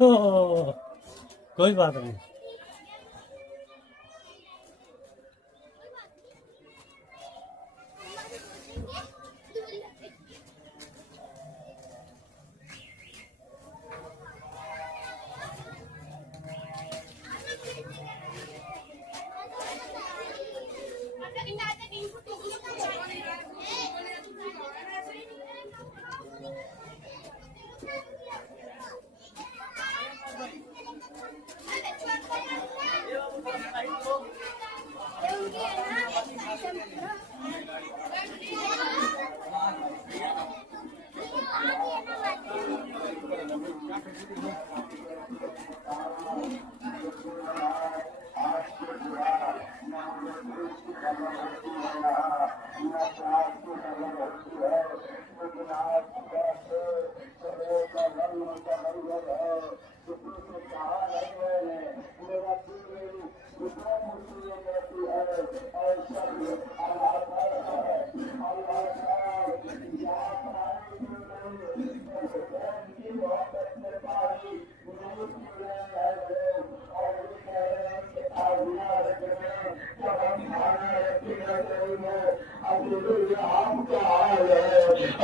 हो, कोई बात नहीं।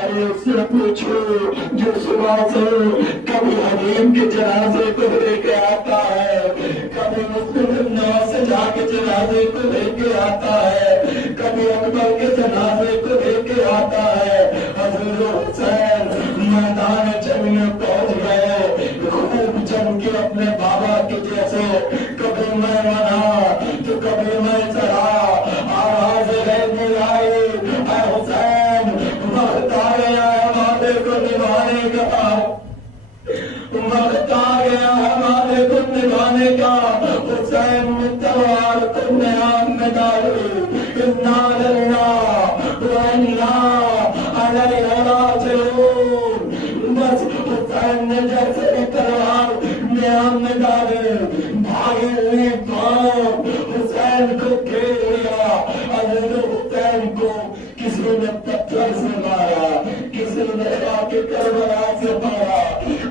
अरे उससे पूछो जो सुबह से कभी हलीम के जनाजे को लेके आता है, कभी मुस्लिम से जाके जनाजे को लेके आता है, कभी अकबर के जनाजे को लेके आता है। हजरत हुसैन मैदान जंग में पहुंच गए, खूब जम के अपने बाबा के जैसे कभी मैं मना तो कभी मैं चढ़ा, आवाज है मिलाई हुसैन वक्त आ गया है वादे को निभाने का, वक्त आ गया है वादे को निभाने का। हुसैन में तलवार तुमने आग में डाली, इन्ना लिल्लाह व इन्ना इलैहि राजिऊन। बस हुसैन ने जैसे ही तलवार में आग में डाले, भागे हुए पांव हुसैन को घेर लिया। हजरत हुसैन को किसी ने पत्थर से मारा, किसी ने आके करबला से मारा,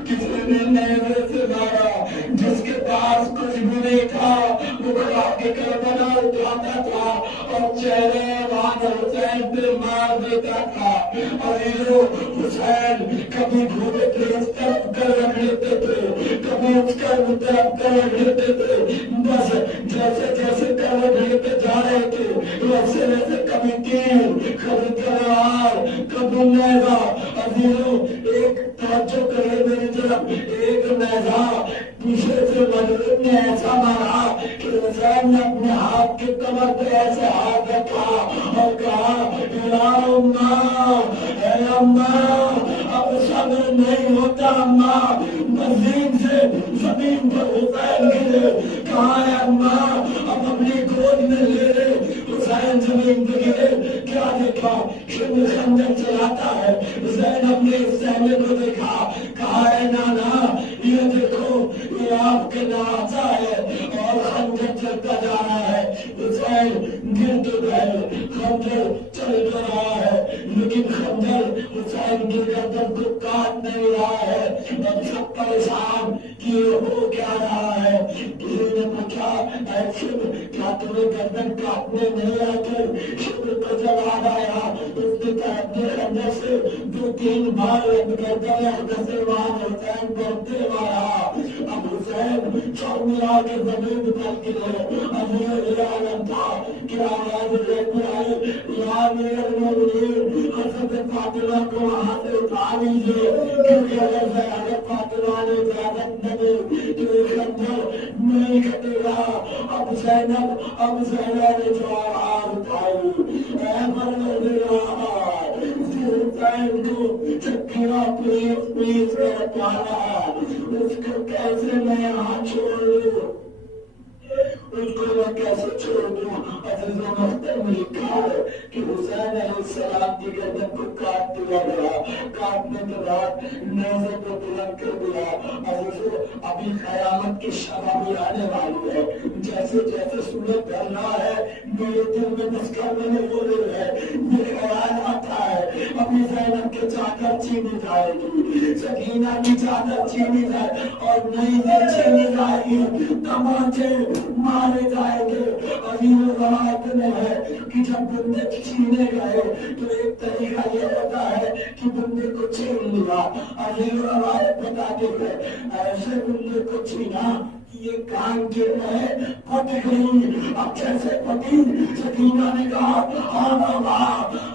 किसी ने नेज़े से मारा। जिसके पास कुछ भी नहीं था वो आके करबला उठाता था और चेहरे वाले हुसैन पे मार देता था। अजीजों, हुसैन कभी घूमे थे इस तरफ कर रख लेते थे, कभी उस तरफ कर रख लेते थे। बस जैसे जैसे कर रख लेते जा रहे थे वैसे वैसे कभी तीर, कभी तलवार, कभी नेज़ा। अजीजों, एक तवज्जो करिए मेरी तरफ, एक नेज़ा पीछे से मजलूम ने ऐसा मारा कि हुसैन ने अपने हाथ के कमर पे ऐसे हाथ रखा और कहा, या अम्मा, ए अम्मा, अब सब्र नहीं होता अम्मा। मजीद से जमीन पर हुसैन गिरे, कहा है अम्मा अब अपनी गोद में ले ले। हुसैन जमीन पर गिरे, क्या देखा कि खंजर चलाता है। ज़ैनब ने हुसैन को देखा, कहा है नाना ये देखो ये आपके नाचा है और खंजर चलता जा रहा है। हुसैन गिर तो गए, खंजर चल तो रहा है लेकिन खंजर हुसैन की गर्दन को काट नहीं रहा है। अब सब परेशान कि हो क्या रहा है। किसी ने पूछा, क्या तुम्हें गर्दन काटने नहीं आते? शुक्र को जवाब आया, उसने खंजर से 2-3 बार गर्दन मुसलमान हुसैन करते मारा। अब हुसैन शर्मिला के जमीन पर गिरे। अमीर आलम था कि आवाज लेकर आए, या अमीर मोमिनीन, हज़रत फातिमा को वहां से उठा लीजिए, क्योंकि अगर हज़रत फातिमा ने इजाजत न दी तो ये खंजर नहीं कटेगा। अब ज़ैनब ने जो आवाज उठाई, हुसैन को चक्कियां पीस कर पाला, उसको कैसे मैं यहाँ छोड़ दूं, उसको मैं कैसे छोड़ दूं। अजीज़ों, मख्तर में लिखा है कि हुसैन अलैहिस्सलाम की गर्दन को काट दिया गया, काटने के बाद नेज़े को बुलंद कर दिया। अजीज़ों, अभी क़यामत की शब भी आने वाली है। जैसे जैसे सूरज ढलना है मेरे दिल में मुस्कान नहीं हो रही है, ये ख्याल आता है अभी ज़ैनब के चाकर छीनी जाएगी, सकीना की चादर छीनी जाए और नई छीनी जाएगी, तमाचे मारे जाएंगे। अभी रवायत में है कि जब बंदे छीने गए तो एक तरीका ये होता है कि बंदे को छीन लिया। अभी रवायत बताते हैं ऐसे बंदे को छीना ये कान के में फट गई। अब जैसे फटी, सकीना ने कहा हाँ बाबा,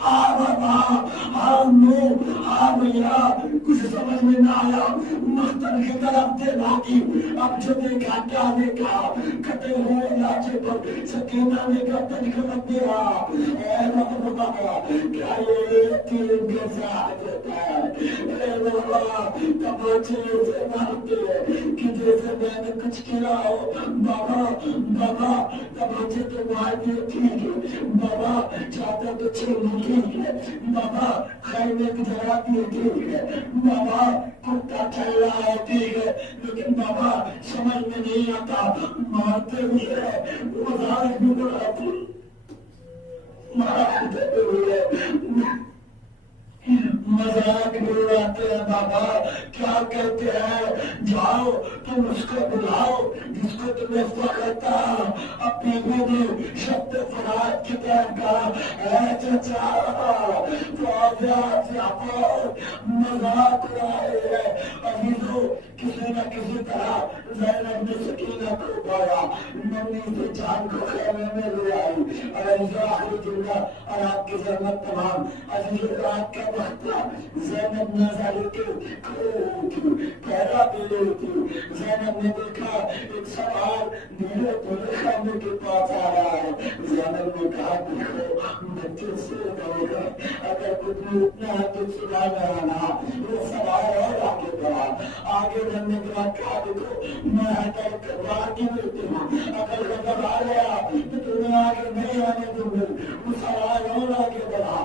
हाँ बाबा, हाँ नो, हाँ भैया। कुछ समझ में ना आया, मख्तर की तरफ से भागी। अब जो देखा क्या देखा, कटे हुए लाचे पर सकीना ने गर्दन खड़क दिया। क्या ये तीन के साथ होता है? तमाचे से मारते कि जैसे मैंने कुछ किया हो। बाबा बाबा तमाचे तो मार दिए ठीक है, बाबा चादर तो छीनी ठीक है, बाबा खैमे की जरा दिए ठीक है, बाबा कुत्ता चल रहा है ठीक है, लेकिन बाबा समझ में नहीं आता मारते भी है, मजाक भी उड़ाते, मारते भी है, मजाक भी उड़ाते हैं। बाबा क्या कहते हैं, जाओ तुम उसको बुलाओ जिसको तुम्हें फख्र था। अपनी बीवी शब्द फराज की तरह कहा चाचा मजाक उड़ाए है। अभी तो किसी न किसी तरह ज़ैनब ने सकीना को उठाया, मम्मी से जान को खेमे में ले आई। आखिरी जिंदा और आपकी जहमत तमाम अजीज रात का वक्त था। ज़ैनब नजर के पैरा पीले थी। ज़ैनब ने देखा एक सवाल नीले धुले खाने के पास आ रहा है। ज़ैनब ने कहा देखो बच्चे से गए, अगर कुछ उठना है तो सुबह में आना। वो सवाल और आगे बढ़ा, आगे बढ़ने के बाद कहा देखो मैं हटाई करवा की मिलती हूँ, अगर गजब आ गया तो तुम्हें आगे नहीं आने दूंगी। वो सवाल और आगे बढ़ा,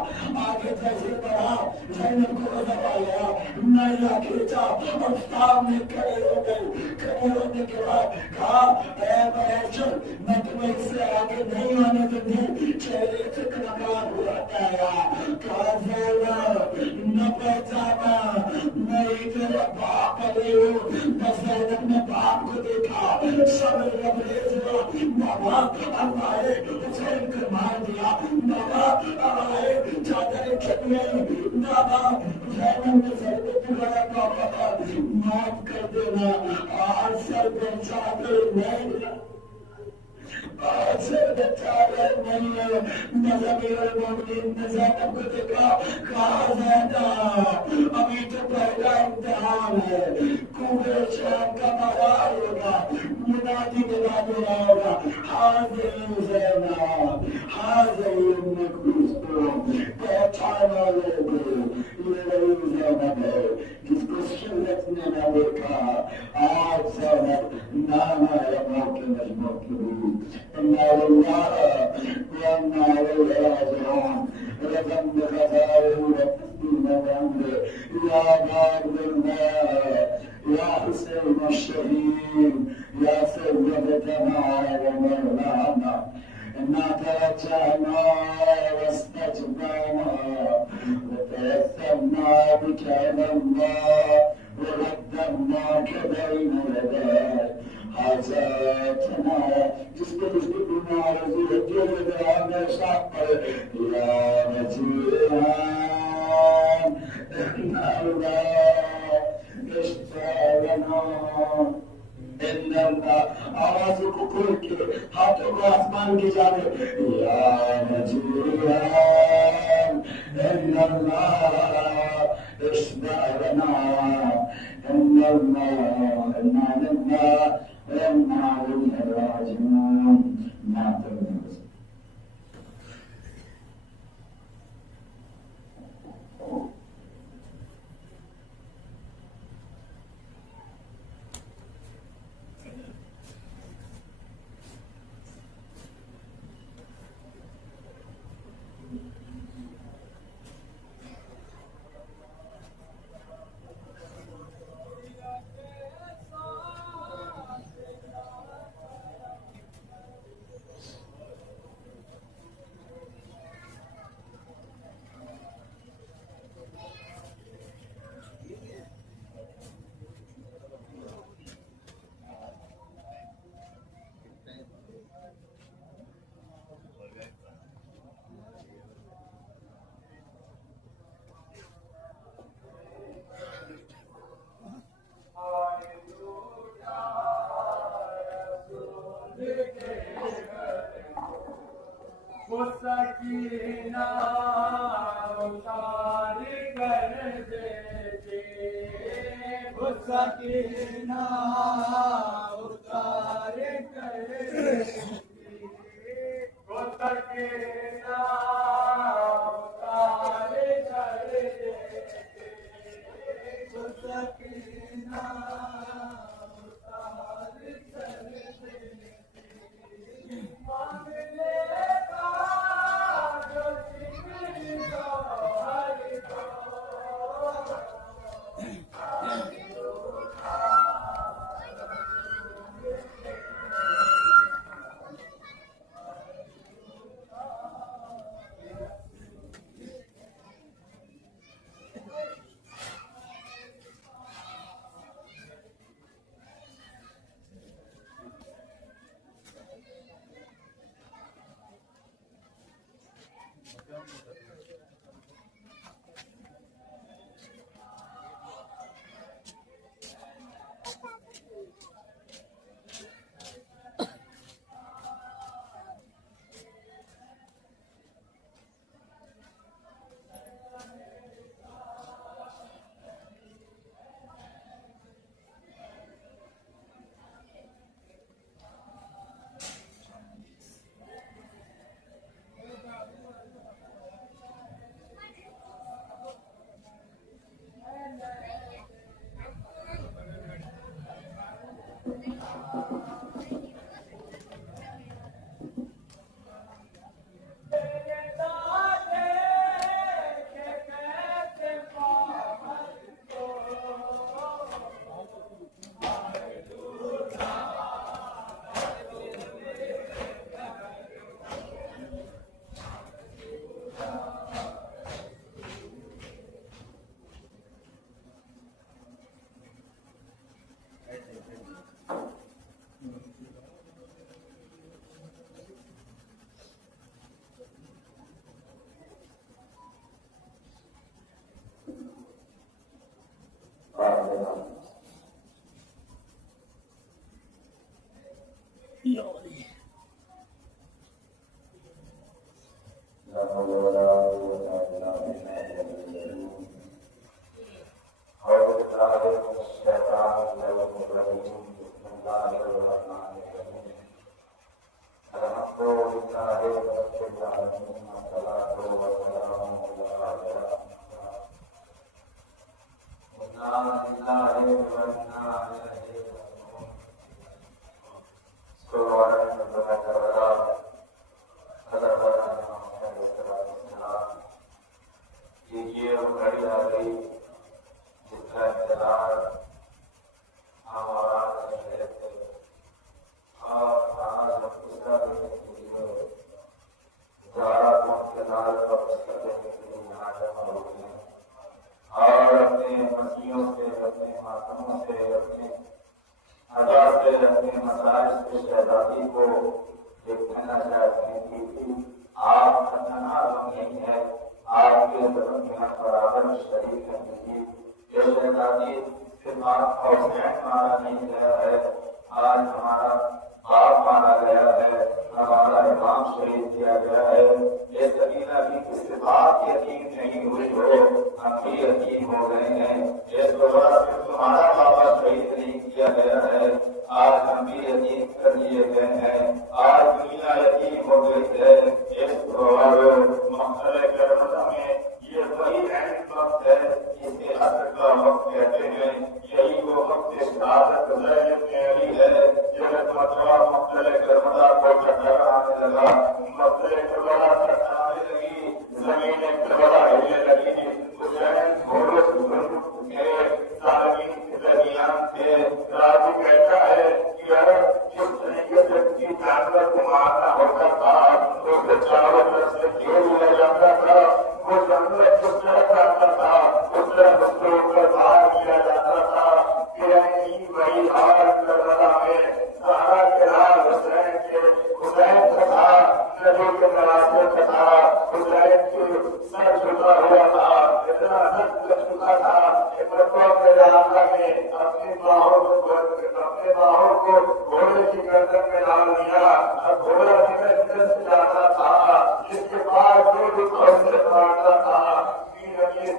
आगे जैसे बढ़ा ज़ैनब को गजब आ गया, नैया खींचा और सामने खड़े हो गए। खड़े होने के बाद कहा मैं तुम्हें इससे आगे नहीं आने दूंगी। चेहरे से कलाकार हो जाता है, कहा न पहचाना मैं तेरा बाप अरे हूँ। बस ज़ैनब ने बाप को देखा, सब लबरेज हुआ, बाबा अब आए हुसैन को मार दिया, बाबा अब आए चादर छट गई, बाबा ज़ैनब ने सर को पुकारा, बाबा माफ कर देना आज सर पर चादर नहीं अभी तो पहला इम्तिहान है, कुबे शाम का बवाल होगा, मुनादी बना देना होगा, हाज़िर ज़ैनब, हाज़िर मखलूको, पहचाना लोगों, ये वही ज़ैनब है जिसको शिल्लत ने न देखा। आज ज़ैनब नाम है मौके मजमू की हुई। إنا لله وإنا إليه راجعون رقم بخزائه وتسليم بأمره يا باب الله يا حسين الشهيد يا سيدتنا ومولانا إنا توجهنا واستجبنا وتيسرنا بك إلى الله وقدمناك بين يديك حاجاتنا जिसको जिसको बीमार है जो मेरा में साथ पड़े या मजीरान अल्लाह इश्तारना आवाज़ों को खोल के हाथों को आसमान की जाने या मजीरान अल्लाह इश्तारना सकीना उतारे करे वो सकीना उतारे करे वो सकीना उतारे करे मांगले का जो सिमरी दो हरि को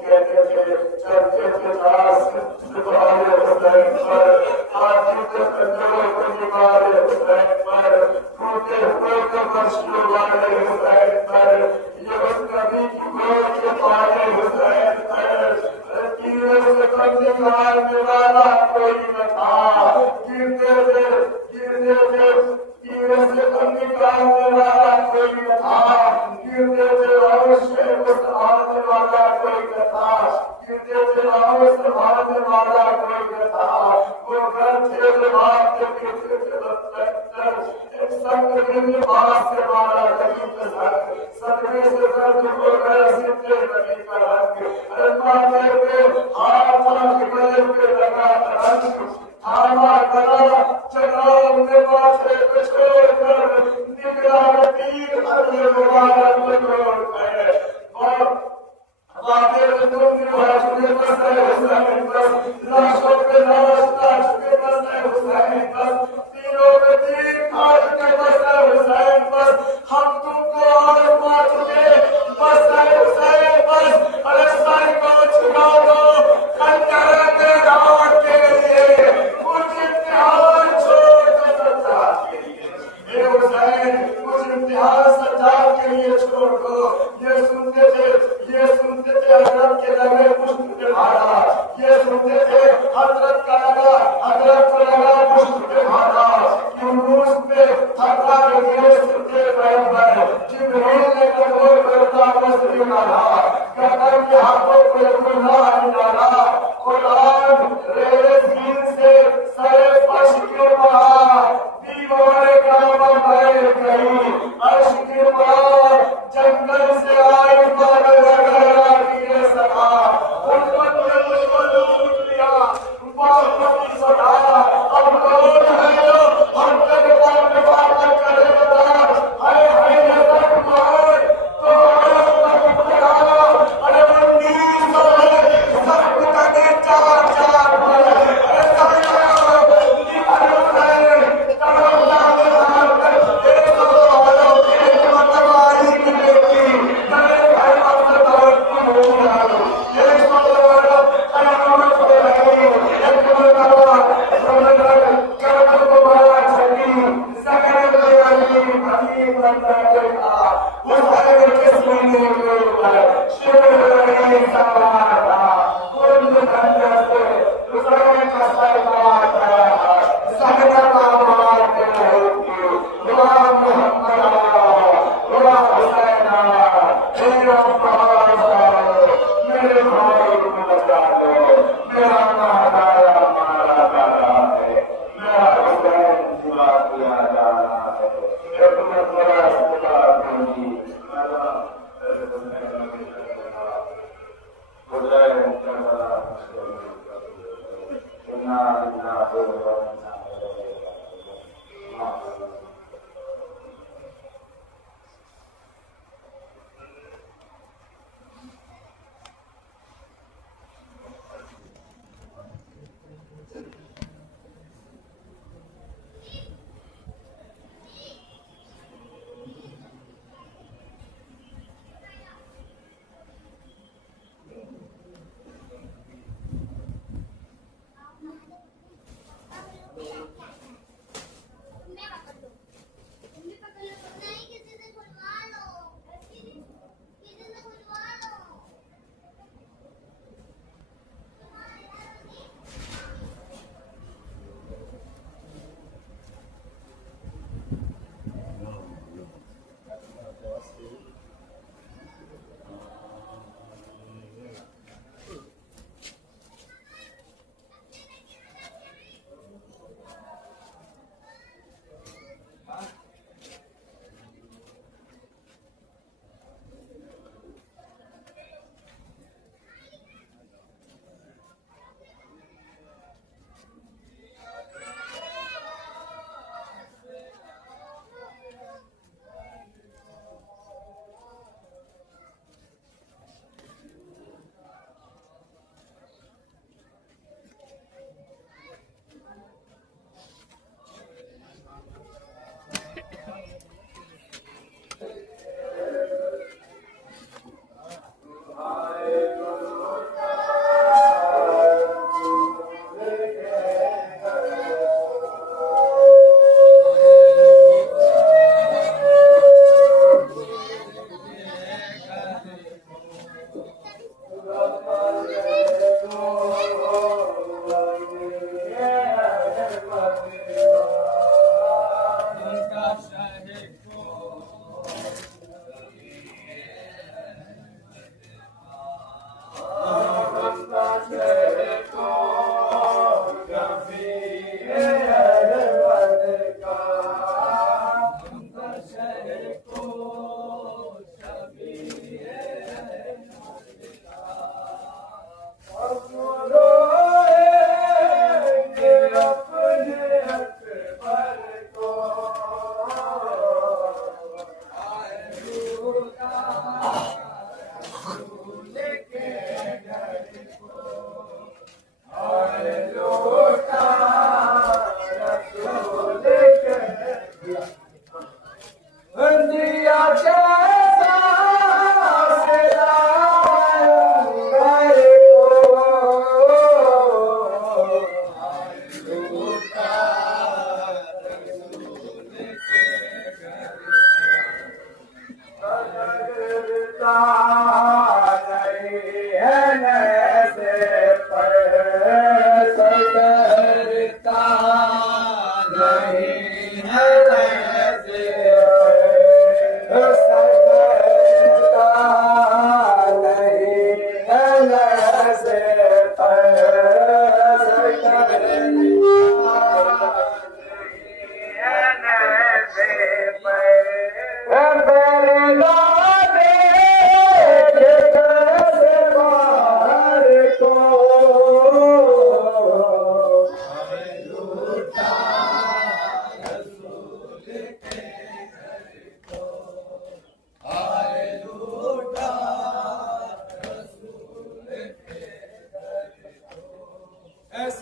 कहते थे चलते थे दास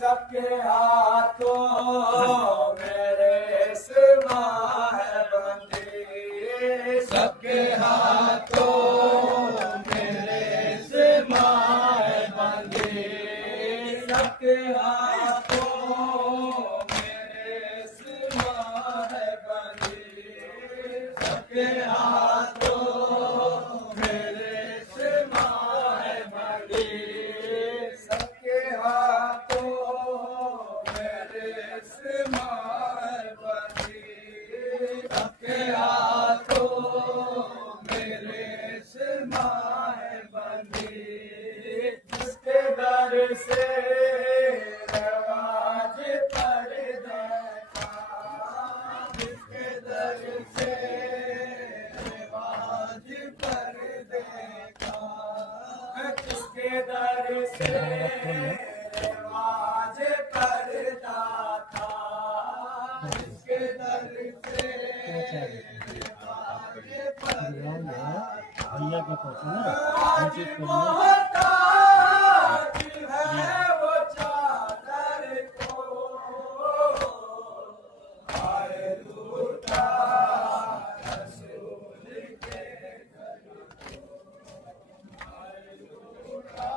सबके हाथों मेरे सिवा है बंदी, सबके हाथों मेरे सिवा है बंदी, सबके हाथों मेरे सिवा है बंदी, सबके हाथों मेरे सिवा है बंदी, सबके हाथों मेरे सिवा है बंदी, सबके हाथों मेरे सिवा है बंदी, जिसके दर से रवाज पर्दा था, जिसके दर से रवाज पर्दे का, जिसके दर से रवाज पर्दा था, जिसके दर से रवाज पर्दा भैया के पास है ना नीचे करना मोहताज है वो चादर को, आए लूटा रसूल के घर को, आए लूटा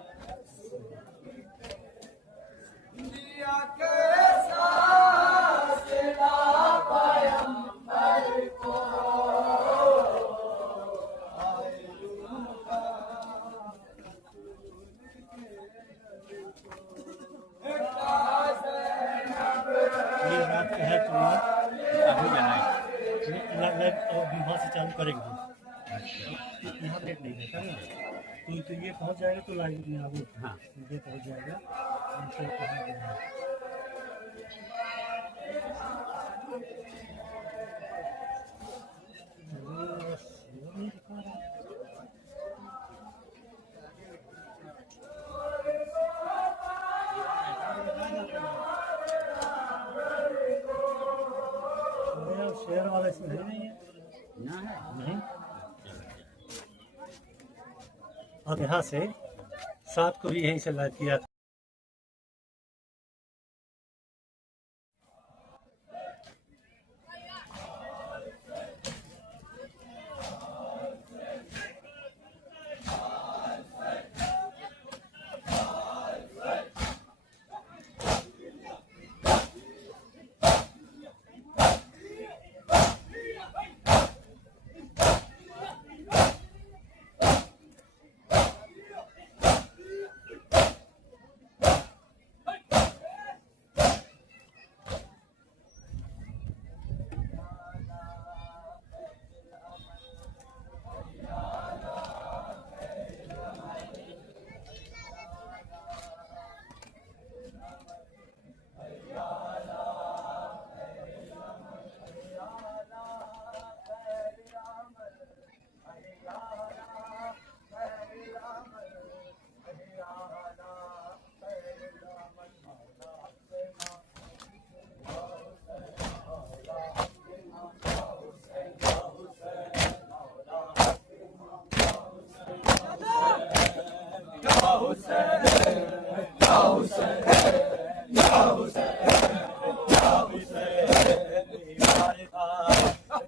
रसूल के घर। दिया के साथ ला पैगंबर को, आए लूटा ये रात का है तुम्हारा अभी जाना है। लाइव वहाँ से चालू करेंगे यहाँ डेट नहीं रहता ना तो ये पहुँच जाएगा तो लाइव में आगे हाँ। ये पहुँच जाएगा हमसे कहाँ गया है। चलो, सेवा नहीं दिखा रहा है। मेरा शेयर वाला इसमें है नहीं है ना है नहीं। अब यहाँ से 7 को भी यहीं से लाइव किया था।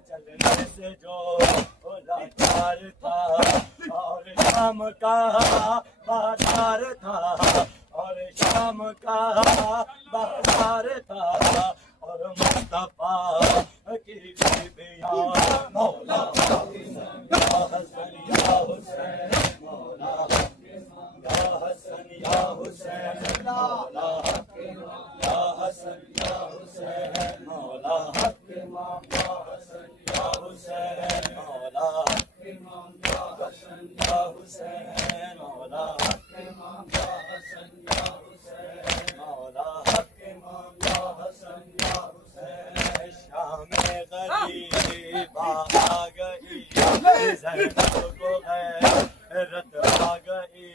चलने से जो लाचार था और शाम का बाजार था और शाम का बाजार था और मुस्तफा की बीबियां मौला या हसन या हुसैन मौला या हसन या हुसैन मौला या हसन या हुसैन मौला या हसन या हुसैन मौला या हसन या हुसैन मौला या हसन या हुसैन मौला या हसन या हुसैन। शाम गरीब आ गई ज़ैनब को गैरत आ गई,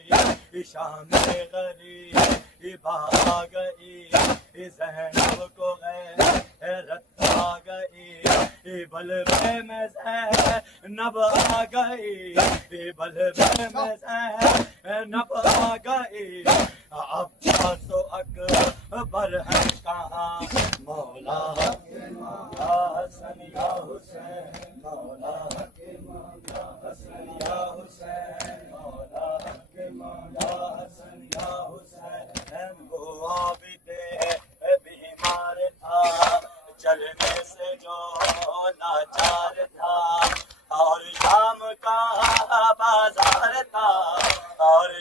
शाम गरीब आ गई ज़ैनब को गैरत आ गई, बलबे में ज़ैनब आ गई, बलबे में ज़ैनब आ गई। अब्बास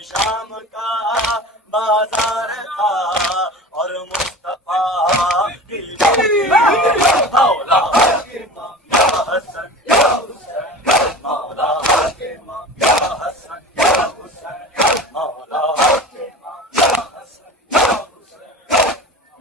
शाम का बाजार था और मुस्तफा की मौला के मामा हसन या हुसैन, मौला के मामा हसन या हुसैन, मौला के मामा हसन या